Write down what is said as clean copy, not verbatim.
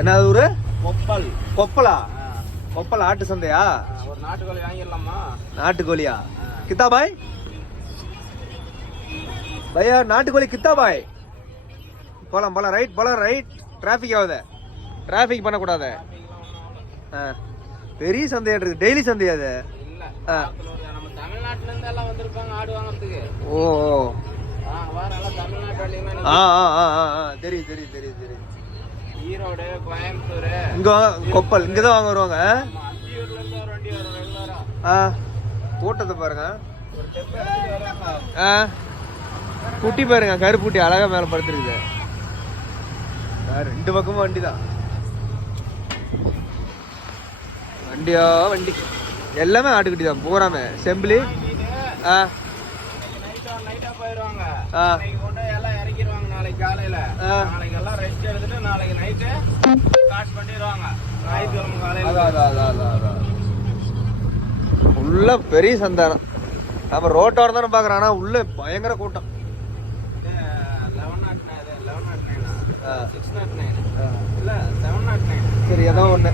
என்ன ஊரு? கொப்பல். கொப்பலா? கொப்பல் ஆட்டு சந்தையா? ஒரு நாட்டுக்கோழி வாங்கிடலாமா? நாட்டுக்கோழியா? கித்தா பாய் பையா, நாட்டுக்கோழி கித்தா பாய்? போலாம் போலாம், ரைட் போலாம், ரைட். டிராஃபிக் ஆகுது, டிராஃபிக் பண்ணக்கூடாது. பெரிய சந்தையா இருக்கு, டெய்லி சந்தையா அது? நம்ம தமிழ்நாட்டுல இருந்து எல்லாம் வந்திருப்பாங்க ஆடு வாங்குறதுக்கு. ஓ தமிழ்நாட்டு தெரியும் தெரியும் தெரியும் தெரியும். ஈரோடு, கோயம்புத்தூர், இங்க கொப்பல் இங்கதான் வாங்க வருவாங்க. அத்தியூர்ல இருந்து ஒரு வண்டி வரும் ரெகுலரா. கூட்டத்தை பாருங்க, குட்டி பாருங்க, கருப்புட்டி அழகா மேல படுத்துருக்குது. ரெண்டு பக்கமும் வண்டி தான், வண்டியா வண்டி எல்லாமே ஆட்டுக்குட்டி தான் பூராமே. செம்பிளி நைட்டா போயிருவாங்க, இன்னைக்கு கொண்டு எல்லாம் இறக்கிடுவாங்க. நாளைக்கு காலையில, நாளைக்கு எல்லாம் ரெஸ்ட் எடுத்துட்டு நாளைக்கு நைட்டு ஸ்டார்ட் பண்ணிடுவாங்க. ஞாயிற்றுக்கிழமை காலையில உள்ள பெரிய சந்தானம். நம்ம ரோட்டோரம் தானே பாக்குறோம், ஆனா உள்ள பயங்கர கூட்டம். 1109 609 இல்ல 709. சரி, ஏதோ ஒண்ணு.